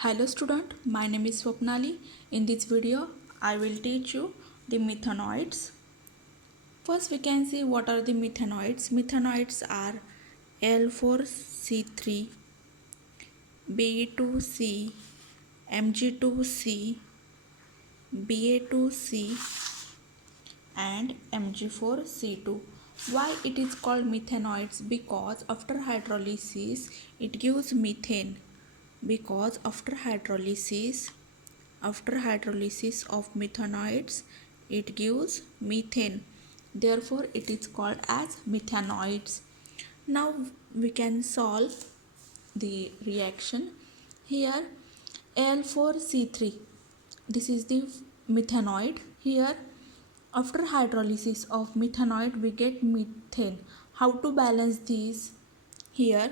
Hello student, my name is Swapnali. In this video, I will teach you the methanoids. First we can see what are the methanoids. Methanoids are L4C3, Be2C, Mg2C, Ba2C and Mg4C2. Why it is called methanoids? Because after hydrolysis it gives methane. Because after hydrolysis of methanoids it gives methane, therefore it is called as methanoids. Now we can solve the reaction. Here Al4C3, this is the methanoid. Here after hydrolysis of methanoid we get methane. How to balance these? Here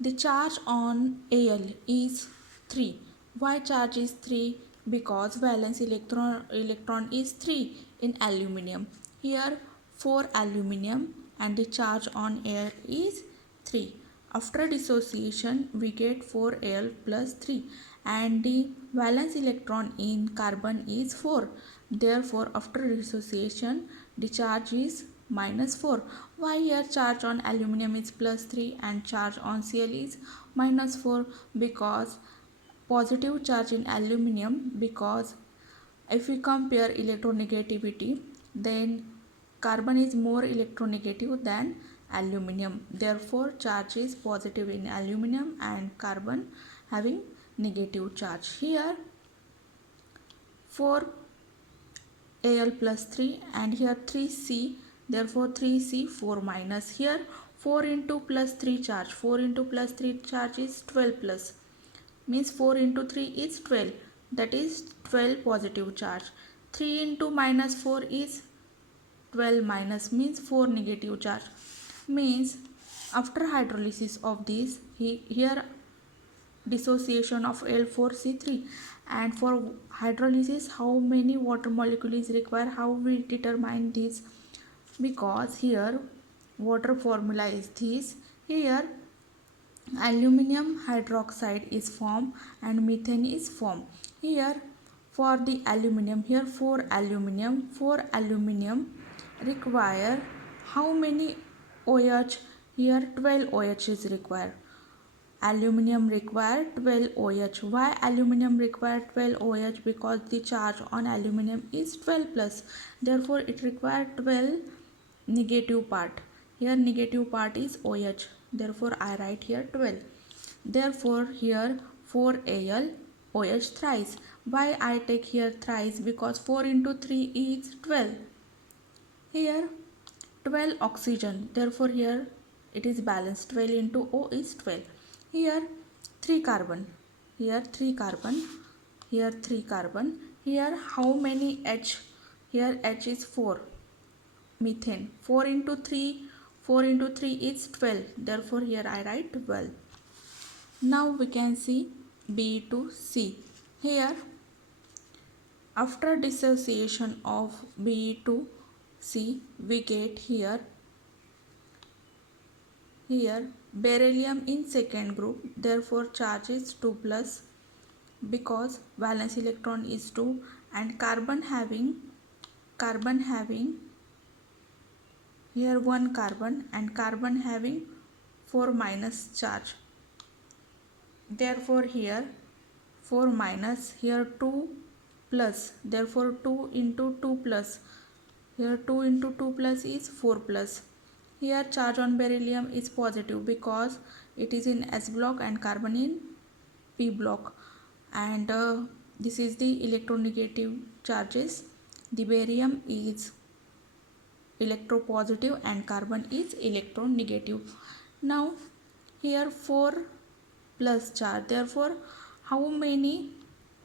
the charge on Al is 3. Why charge is 3? Because valence electron is 3 in aluminium. Here 4 aluminium and the charge on Al is 3. After dissociation we get 4Al plus 3 and the valence electron in carbon is 4. Therefore after dissociation the charge is -4. Why here charge on aluminium is +3 and charge on Cl is -4? Because positive charge in aluminium, because if we compare electronegativity, then carbon is more electronegative than aluminium. Therefore charge is positive in aluminium and carbon having negative charge. Here 4 Al plus 3 and here 3C, therefore 3C 4 minus. Here 4 into plus 3 charge, 4 into plus 3 charge is 12 plus, means 4 into 3 is 12, that is 12 positive charge. 3 into minus 4 is 12 minus, means 4 negative charge. Means after hydrolysis of this, here dissociation of L4C3, and for hydrolysis how many water molecule is required, how we determine this? Because here water formula is this. Here aluminium hydroxide is formed and methane is formed. Here for the aluminium, here 4 aluminium require how many OH? Here 12 OH is required. Aluminium require 12 OH. Why aluminium require 12 OH? Because the charge on aluminium is 12 plus. Therefore it require 12 negative part. Here negative part is OH. Therefore I write here 12. Therefore here 4Al OH thrice. Why I take here thrice? Because 4 into 3 is 12. Here 12 oxygen. Therefore here it is balanced. 12 into O is 12. Here 3 carbon. Here 3 carbon. Here 3 carbon. Here how many H? Here H is 4. Methane. 4 into 3. 4 into 3 is 12. Therefore here I write 12. Now we can see B2C. Here after dissociation of B2C we get here beryllium in second group, therefore charge is 2 plus, because valence electron is 2 and carbon having here 1 carbon and carbon having 4 minus charge. Therefore here 4 minus, here 2 plus, therefore 2 into 2 plus, here 2 into 2 plus is 4 plus. Here charge on beryllium is positive because it is in S block and carbon in P block, and this is the electronegative charges. The barium is electropositive and carbon is electronegative. Now here 4 plus charge, therefore how many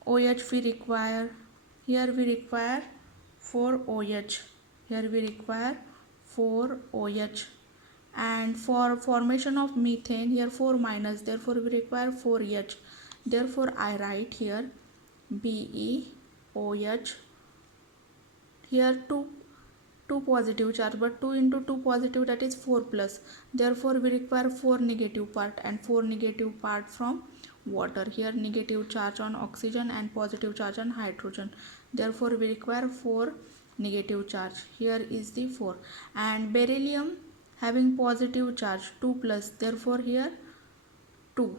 OH we require? Here we require 4 OH. Here we require 4 OH. And for formation of methane, here 4 minus, therefore we require 4 H. Therefore I write here BeOH. Here 2 positive charge, but 2 into 2 positive, that is 4 plus. Therefore we require 4 negative part, and 4 negative part from water. Here negative charge on oxygen and positive charge on hydrogen. Therefore we require 4 negative charge. Here is the 4. And beryllium having positive charge 2 plus. Therefore here 2.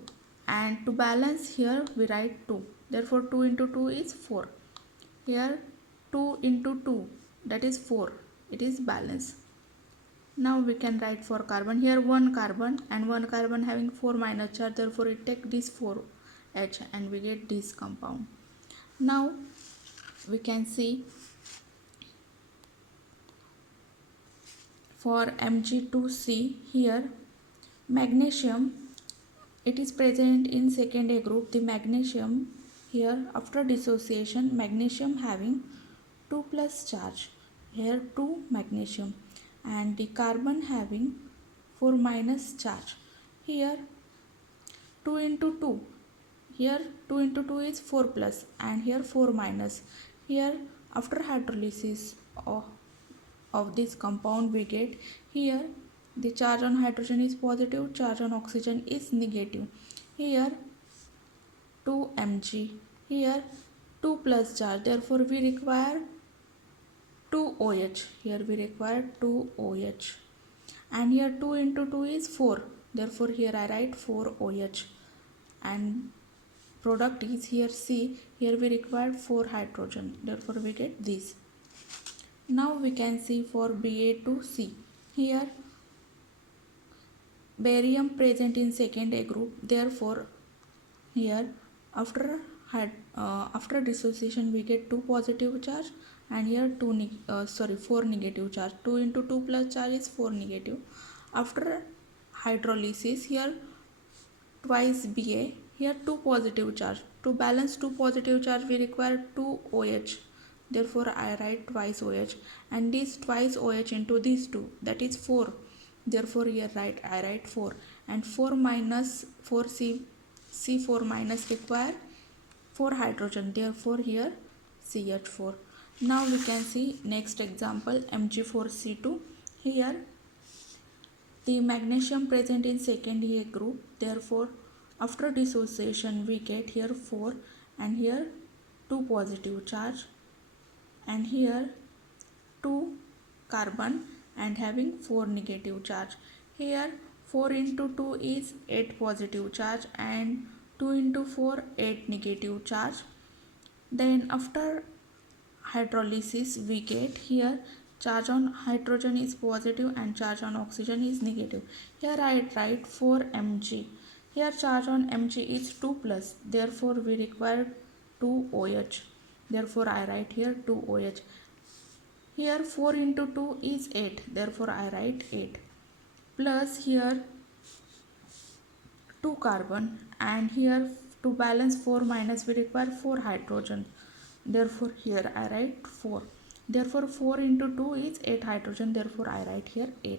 And to balance here we write 2. Therefore 2 into 2 is 4. Here 2 into 2, that is 4. It is balance. Now we can write for carbon. Here 1 carbon and 1 carbon having 4 minus charge. Therefore it take this 4H and we get this compound. Now we can see for Mg2C, here magnesium, it is present in second A group. The magnesium here after dissociation, magnesium having 2 plus charge. Here 2 magnesium and the carbon having 4 minus charge. Here 2 into 2. Here 2 into 2 is 4 plus and here 4 minus. Here after hydrolysis of this compound we get here the charge on hydrogen is positive, charge on oxygen is negative. Here 2 Mg, here 2 plus charge, therefore we require 2 OH. Here we require 2 OH. And here 2 into 2 is 4. Therefore here I write 4 OH. And product is here C. Here we require 4 hydrogen. Therefore we get this. Now we can see for Ba2C. Here barium present in second A group. Therefore here after dissociation we get 2 positive charge and here 4 negative charge. 2 into 2 plus charge is 4 negative. After hydrolysis here twice Ba, here 2 positive charge. To balance 2 positive charge we require 2 OH. Therefore I write twice OH and this twice OH into these 2, that is 4. Therefore here I write 4 and 4 minus 4 C4 minus require 4 hydrogen. Therefore here CH4. Now we can see next example Mg4C2. Here the magnesium present in second A group. Therefore after dissociation we get here 4 and here 2 positive charge and here 2 carbon and having 4 negative charge. Here 4 into 2 is 8 positive charge and 2 into 4 8 negative charge. Then after hydrolysis we get here charge on hydrogen is positive and charge on oxygen is negative. Here I write 4 Mg. Here charge on Mg is 2 plus. Therefore we require 2 OH. Therefore I write here 2 OH. Here 4 into 2 is 8. Therefore I write 8. Plus here 2 carbon and here to balance 4 minus we require 4 hydrogen. Therefore here I write 4. Therefore 4 into 2 is 8 hydrogen. Therefore I write here 8.